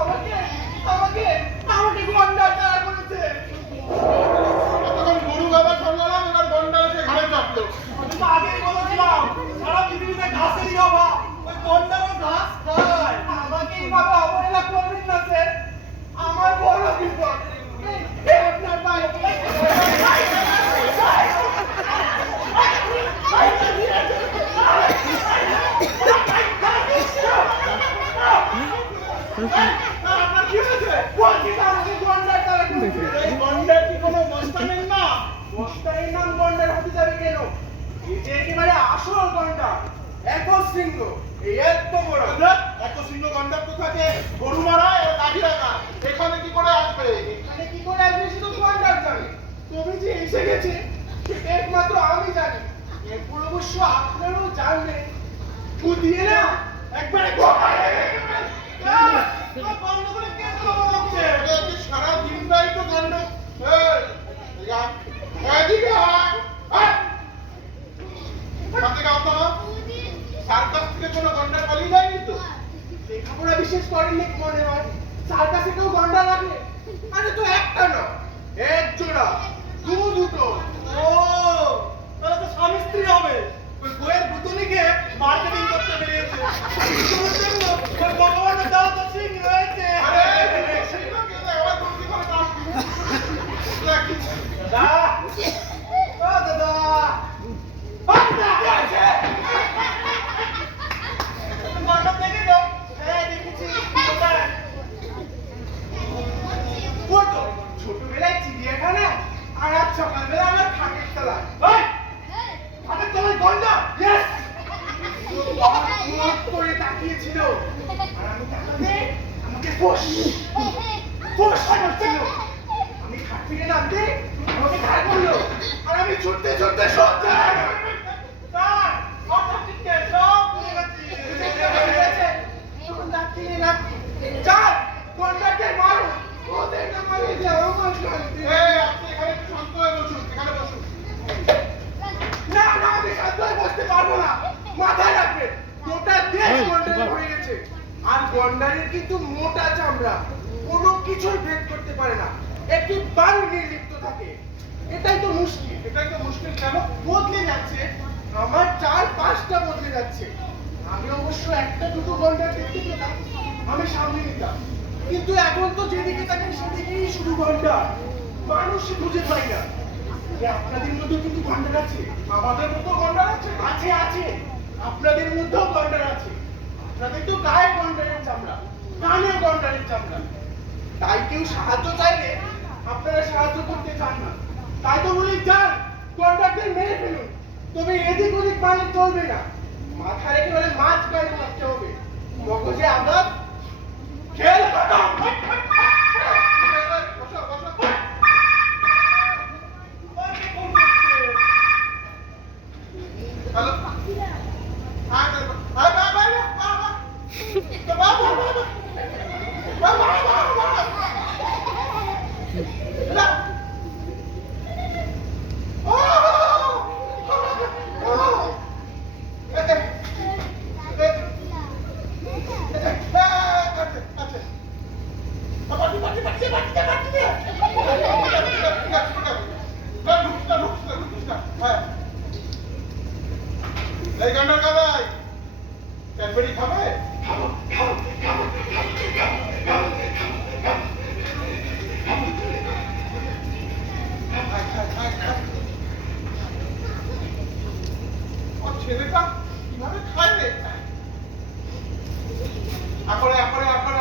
আমাকে আমাকে আমাকে গন্ডার তারা করেছে। তখন গরু বাবা সামলালাম, এবার গন্ডা এসে ঘরে চাপলো। আমি তো আগেই বলেছিলাম সারা পৃথিবীতে ঘাসেরই অভাব, ওই গন্ডারও ঘাস খায়। আমাকে এইভাবে অবহেলা করবেন না স্যার, আমার বড় বিপদ। এই আপনার ভাই আপনার কি হয়েছে? বলছি তো আমাকে গন্ডার তারা করেছে। এই গন্ডার কি কোনো মস্তানের না? মস্তানের নাম গন্ডার হতে যাবে কেন? এটা একেবারে আসল গন্ডার, একশৃঙ্গ। এই এত বড় এত সিংহ গন্ডার তো থাকে গরু মারায় ও কাঠি রাখা, এখানে কি করে আসবে? এখানে কি করে আসবে শুধু গন্ডার জানে। তবে যে এসে গেছে সেটা একমাত্র আমি জানি। এরপর অবশ্য আপনারও জানবেন। বুঝিয়ে না একবারে বন্ধ করে কে কথা বলছে? এদেরকে সারা দিনটাই তো গন্ড। এদিকে আয়। আয়। সাথে গাও তো। সার্কাস থেকে কোনো গন্ডার পালিয়ে যায়নি তো? লেখাপড়া বিশেষ করেননি মনে হয়। সার্কাসে কেউ গন্ডার রাখে? আরে তো একটা না, এক জোড়া, দুটো। ও তাহলে তো স্বামী স্ত্রী হবে। ওই বইয়ের বুতনিকে মার্কেটিং করতে বেরিয়েছে। তোর জন্য ওই ভগবানের দেওয়া তো সিং রয়েছে। আরে সিংহ কে দেয়? আবার গরু কি করে কাজ? দাদা ও দাদা গন্ডার দেখে যাও। হ্যাঁ দেখেছি। কোথায়? ওই তো ছোটবেলায় চিড়িয়াখানা, আর আজ সকালবেলা আমার খাটের তলায়। ওই খাটের তলায় গন্ডার। ইয়েস করে তাকিয়েছিল, আর আমি তাকাতে আমাকে ফোস ফোস করছিল। আমি খাট থেকে নামতে আমাকে ধার করলো, আর আমি ছুটতে ছুটতে সব জায়গায় স্যার অটো টিকেট সব ভুলে গেছি। তখন যাচ্ছিলি না চার কন্ডাক্টর মারো, ওদের না মারিয়ে যাও আমার শান্তি। এই আপনি এখানে একটু শান্ত হয়ে বসুন, এখানে বসুন। না না আমি শান্ত হয়ে বসতে পারবো না। মাথায় রাখবেন গোটা দেশ গন্ডারে ভরে গেছে, আর গন্ডারের কিন্তু মোটা চামড়া, কোনো কিছুই ভেদ করতে পারে না, একটি বান নির্লিপ্ত থাকে। এটাই তো মুশকিল। এটাই তো মুশকিল কেন? বদলে যাচ্ছে, আমার 4-5টা বদলে যাচ্ছে। আমি অবশ্য একটা দুটো গন্ডার দেখতে পেতাম, আমি সামনে নিতাম, কিন্তু এখন তো যেদিকে তাকাই সেদিকেই শুধু গন্ডার, মানুষই খুঁজে পাই না। এই আপনাদের মধ্যে কিন্তু গন্ডার আছে, আমাদের মধ্যে গন্ডার আছে। আছে আছে, আপনাদের মধ্যেও গন্ডার আছে। আপনাদের তো গায়ে গন্ডারের চামড়া, কানে গন্ডারের চামড়া, তাই কেউ সাহায্য চাইলে আপনারা সাহায্য করতে চান না। তাই তো বলি যান কন্ট্রাক্টর মেরে ফেলুন, তবে এদিক ওদিক মানে চলবে না। মাথায় একেবারে মাছ গায়ে রাখতে হবে, মগজে আঘাত, খেল খতম। বসো, বসো। হ্যালো। আয়, আয়, আয়, আয়, আয়, আয়, এই গান্ডার গাদাই ক্যাডবেরি খাবে? খাবো খাবো খাবো ছেলেটা কিভাবে খায় রে? আকরে আকরে আকরে